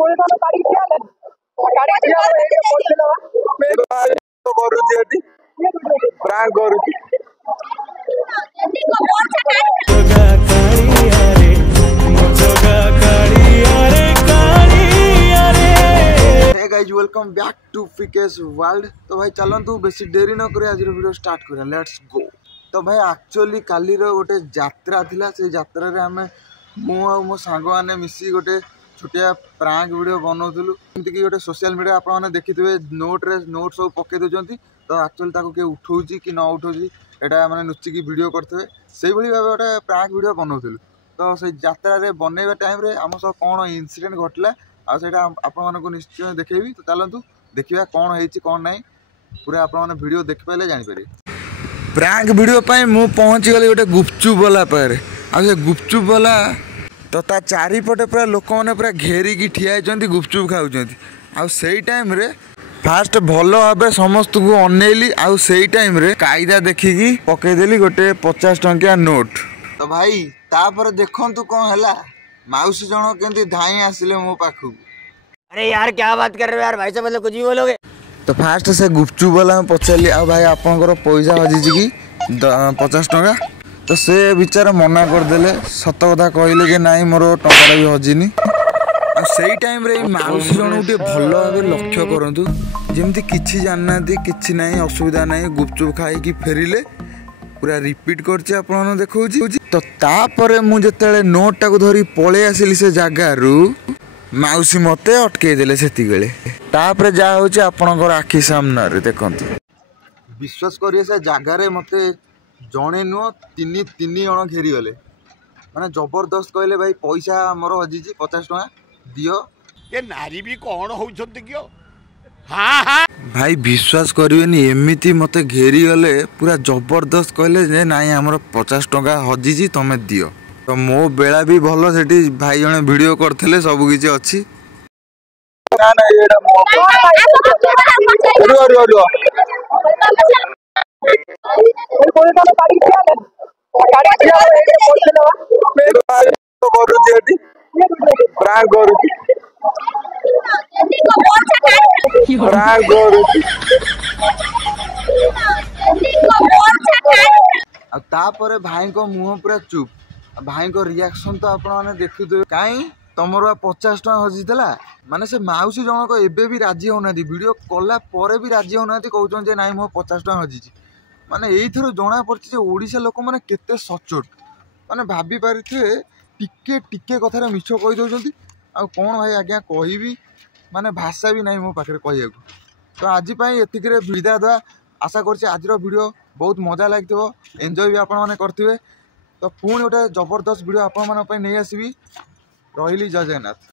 Guys welcome back to Fikes world. तो भाई चलतु बेसी डेरी न कर आज वीडियो स्टार्ट करा, लेट्स गो। तो भाई एक्चुअली काली गोटे यात्रा थिला, से यात्रा रे हमें मो सांग मैंने मिसी गोटे छोटिया प्रांक वीडियो बनाऊलु। जमीक गोटे सोशल मीडिया आपने देखिए नोट सब पकई दौरान, तो एक्चुअली किए उठाऊँ कि न उठाऊँ यहाँ मैंने लुचिकी वीडियो करते से भाव गोटे प्रांक वीडियो बनाऊलु। तो से यात्रा बनवा टाइम आम सब कौन इनसीडेंट घटला आटा आपको निश्चय देखेबी। तो चलतु देखा कौन है कौन ना पूरा आपने वीडियो देखिपारे जापर। प्रांक वीडियो पर मु पहुँची गली गोटे गुपचुप वाला पर आ गुपचुप वाला तो ता चारिपटे पूरा लोक मैंने पूरा घेरिकी ठिया होती गुपचुप खाऊँच। आई टाइम रे फास्ट भल भाव समस्त को अनेली आई टाइम रे कायदा देखिकी पकईदेली गोटे 50 टंकिया नोट। तो भाई तापर देखु कौन है मौसी जन के धाई आसिले मो पाखु। अरे यार क्या बात कर रहे हो यार, भाई से मतलब कुछ भी बोलोगे। तो फास्ट से गुपचुप वाला पचारि आ भाई आपंकर पैसा हजिची कि 50 टंका। तो से विचार मना करदे, सत कथा कहले कि नाई मोर टंका भी हजिनी। से टाइम रे मौसी जन गोटे भल भाव लक्ष्य करूँ, जमी कि जानना कि ना असुविधा ना गुपचुप खाई फेरिले पूरा रिपीट करछे आपन देखौछि। तो तापर मु जेतेले नोट टाको धरी पळे आसिली से जगारू मौसी मते अटके देले सेति बेले। तापर जा होछि आपनकर आखि सामना रे देखंतु। विश्वास करिए से जगह रे मते जणे नुह तीन जण घेरी गले, माने जबरदस्त कहले भाई पैसा मोर हजिछि 50 टका दियो। ये नारी भी कौन होउछंती कियो। हाँ हाँ भाई विश्वास करेनि एमती मते घेरी गले पूरा जबरदस्त कहले जे नाई हमर 50 टका हजिछि तमे दियो। तो मो बेला भी भल सेठी भाई जने वीडियो करथले सब किछि अछि। ना ना एडा मो रुआ तापर भाई को मुह पूरा चुप, भाई को रिएक्शन तो आपने देखुए कहीं तुमर 50 टका हजिला माने से मौसी जनक एबे भी राजी होना, वीडियो कला पर भी राजी होना, कहते ना मो 50 टका हजिची। माने एइथरो जना पड़छि ओडिशा लोक माने केते सचोट, माने भाभी पारिथे टिके टिके कथार मिछ कहि दउछंती। आ कोन भाई आज्ञा कहबी, माने भाषा भी नहीं मो पाखे कहू। तो आज एतिक विदा दवा आशा करछि आज वीडियो बहुत मजा लगी, एंजॉय भी आपण मैंने करेंगे। तो पुणी गोटे जबरदस्त वीडियो आपण नहीं आसबि। रही जय जगन्नाथ।